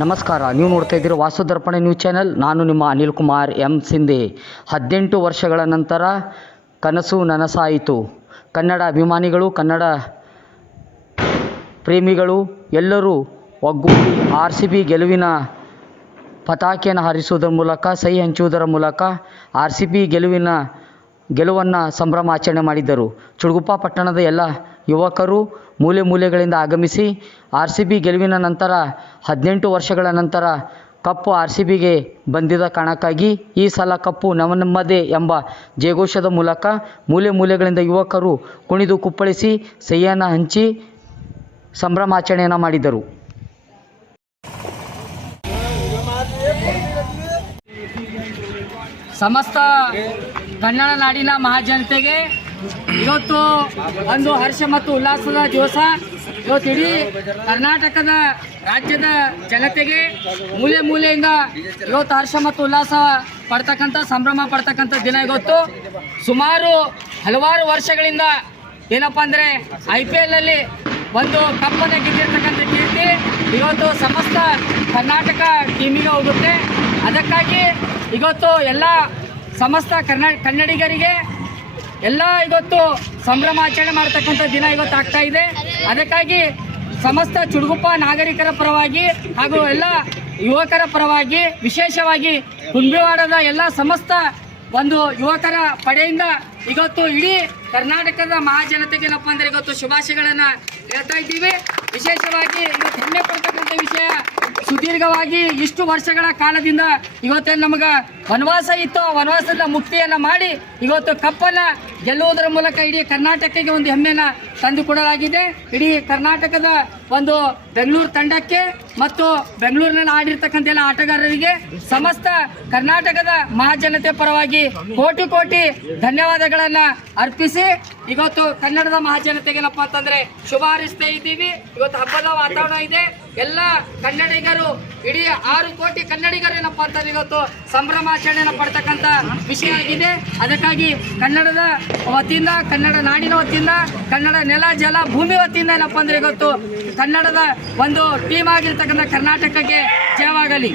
ನಮಸ್ಕಾರ. ನೀವು ನೋಡ್ತಾ ಇದ್ದೀರಿ ವಾಸುದರ್ಪಣೆ ನ್ಯೂಸ್ ಚಾನೆಲ್. ನಾನು ನಿಮ್ಮ ಅನಿಲ್ ಕುಮಾರ್ ಎಂ ಸಿಂಧೆ. ಹದಿನೆಂಟು ವರ್ಷಗಳ ನಂತರ ಕನಸು ನನಸಾಯಿತು. ಕನ್ನಡ ಅಭಿಮಾನಿಗಳು, ಕನ್ನಡ ಪ್ರೇಮಿಗಳು ಎಲ್ಲರೂ ಒಗ್ಗೂಡಿ ಆರ್ ಸಿ ಬಿ ಗೆಲುವಿನ ಪತಾಕೆಯನ್ನು ಹಾರಿಸುವುದರ ಮೂಲಕ, ಸಹಿ ಹಂಚುವುದರ ಮೂಲಕ ಆರ್ ಸಿ ಬಿ ಗೆಲುವಿನ ಗೆಲುವನ್ನು ಸಂಭ್ರಮಾಚರಣೆ ಮಾಡಿದ್ದರು. ಚುಡುಗುಪ್ಪ ಪಟ್ಟಣದ ಎಲ್ಲ ಯುವಕರು ಮೂಲೆ ಮೂಲೆಗಳಿಂದ ಆಗಮಿಸಿ ಆರ್ ಸಿ ಬಿ ಗೆಲುವಿನ ನಂತರ ಹದಿನೆಂಟು ವರ್ಷಗಳ ನಂತರ ಕಪ್ಪು ಆರ್ ಸಿ ಬಿಗೆ ಬಂದಿದ್ದ ಕಾರಣಕ್ಕಾಗಿ ಈ ಸಲ ಕಪ್ಪು ನಮ್ಮ ನಮ್ಮದೇ ಎಂಬ ಜಯಘೋಷದ ಮೂಲಕ ಮೂಲೆ ಮೂಲೆಗಳಿಂದ ಯುವಕರು ಕುಣಿದು ಕುಪ್ಪಳಿಸಿ ಸಹಿಯನ್ನು ಹಂಚಿ ಸಂಭ್ರಮಾಚರಣೆಯನ್ನು ಮಾಡಿದರು. ಸಮಸ್ತ ಕನ್ನಡ ನಾಡಿನ ಮಹಾಜನತೆಗೆ ಇವತ್ತು ಒಂದು ಹರ್ಷ ಮತ್ತು ಉಲ್ಲಾಸದ ದಿವಸ ಇವತ್ತು ಇಡೀ ಕರ್ನಾಟಕದ ರಾಜ್ಯದ ಜನತೆಗೆ ಮೂಲೆ ಮೂಲೆಯಿಂದ ಇವತ್ತು ಹರ್ಷ ಮತ್ತು ಉಲ್ಲಾಸ ಪಡ್ತಕ್ಕಂಥ, ಸಂಭ್ರಮ ಪಡ್ತಕ್ಕಂಥ ದಿನ ಇವತ್ತು. ಸುಮಾರು ಹಲವಾರು ವರ್ಷಗಳಿಂದ ಏನಪ್ಪ ಅಂದರೆ ಐ ಪಿ ಎಲ್ಲಲ್ಲಿ ಒಂದು ಕಪ್ಪನ್ನು ಗೆದ್ದಿರ್ತಕ್ಕಂಥ ಕೀರ್ತಿ ಇವತ್ತು ಸಮಸ್ತ ಕರ್ನಾಟಕ ಟೀಮಿಗೆ ಹೋಗುತ್ತೆ. ಅದಕ್ಕಾಗಿ ಇವತ್ತು ಎಲ್ಲ ಸಮಸ್ತ ಕರ್ನಾ, ಕನ್ನಡಿಗರಿಗೆ ಎಲ್ಲ ಇವತ್ತು ಸಂಭ್ರಮಾಚರಣೆ ಮಾಡ್ತಕ್ಕಂಥ ದಿನ ಇವತ್ತು ಆಗ್ತಾ ಇದೆ. ಅದಕ್ಕಾಗಿ ಸಮಸ್ತ ಚುಡುಗುಪ್ಪ ನಾಗರಿಕರ ಪರವಾಗಿ ಹಾಗೂ ಎಲ್ಲ ಯುವಕರ ಪರವಾಗಿ ವಿಶೇಷವಾಗಿ ಕುಂಬಿವಾಡದ ಎಲ್ಲ ಸಮಸ್ತ ಒಂದು ಯುವಕರ ಪಡೆಯಿಂದ ಇವತ್ತು ಇಡೀ ಕರ್ನಾಟಕದ ಮಹಾಜನತೆಗೆ ಏನಪ್ಪ ಅಂದ್ರೆ ಇವತ್ತು ಶುಭಾಶಯಗಳನ್ನು ಹೇಳ್ತಾ ಇದ್ದೀವಿ. ವಿಶೇಷವಾಗಿ ಇವತ್ತು ಹೆಮ್ಮೆ ಪಡ್ತಕ್ಕಂಥ ವಿಷಯ ಸುದೀರ್ಘವಾಗಿ ಇಷ್ಟು ವರ್ಷಗಳ ಕಾಲದಿಂದ ಇವತ್ತೇನು ನಮಗೆ ವನವಾಸ ಇತ್ತು. ಆ ವನವಾಸದ ಮುಕ್ತಿಯನ್ನ ಮಾಡಿ ಇವತ್ತು ಕಪ್ಪನ್ನ ಗೆಲ್ಲುವುದರ ಮೂಲಕ ಇಡೀ ಕರ್ನಾಟಕಕ್ಕೆ ಒಂದು ಹೆಮ್ಮೆನ ತಂದು ಕೊಡಲಾಗಿದೆ. ಇಡೀ ಕರ್ನಾಟಕದ ಒಂದು ಬೆಂಗಳೂರು ತಂಡಕ್ಕೆ ಮತ್ತು ಬೆಂಗಳೂರಿನಲ್ಲಿ ಆಡಿರ್ತಕ್ಕಂಥ ಎಲ್ಲ ಆಟಗಾರರಿಗೆ ಸಮಸ್ತ ಕರ್ನಾಟಕದ ಮಹಾಜನತೆ ಪರವಾಗಿ ಕೋಟಿ ಕೋಟಿ ಧನ್ಯವಾದಗಳನ್ನು ಅರ್ಪಿಸಿ ಇವತ್ತು ಕನ್ನಡದ ಮಹಾಜನತೆಗೆ ಏನಪ್ಪ ಅಂತಂದ್ರೆ ಶುಭ ಹಾರಿಸ್ತಾ ಇದ್ದೀವಿ. ಇವತ್ತು ಹಬ್ಬದ ವಾತಾವರಣ ಇದೆ. ಎಲ್ಲ ಕನ್ನಡಿಗರು, ಇಡೀ ಆರು ಕೋಟಿ ಕನ್ನಡಿಗರು ಏನಪ್ಪ ಅಂತಂದ್ರೆ ಇವತ್ತು ಸಂಭ್ರಮಾಚರಣೆಯನ್ನು ಪಡ್ತಕ್ಕಂಥ ವಿಷಯ ಆಗಿದೆ. ಅದಕ್ಕಾಗಿ ಕನ್ನಡದ ವತಿಯಿಂದ, ಕನ್ನಡ ನಾಡಿನ ವತಿಯಿಂದ, ಕನ್ನಡ ನೆಲ, ಜಲ, ಭೂಮಿ ವತಿಯಿಂದ ಏನಪ್ಪ ಅಂದ್ರೆ ಇವತ್ತು ಕನ್ನಡದ ಒಂದು ಟೀಮ್ ಆಗಿರ್ತಕ್ಕಂಥ ಕರ್ನಾಟಕಕ್ಕೆ ಜಯವಾಗಲಿ.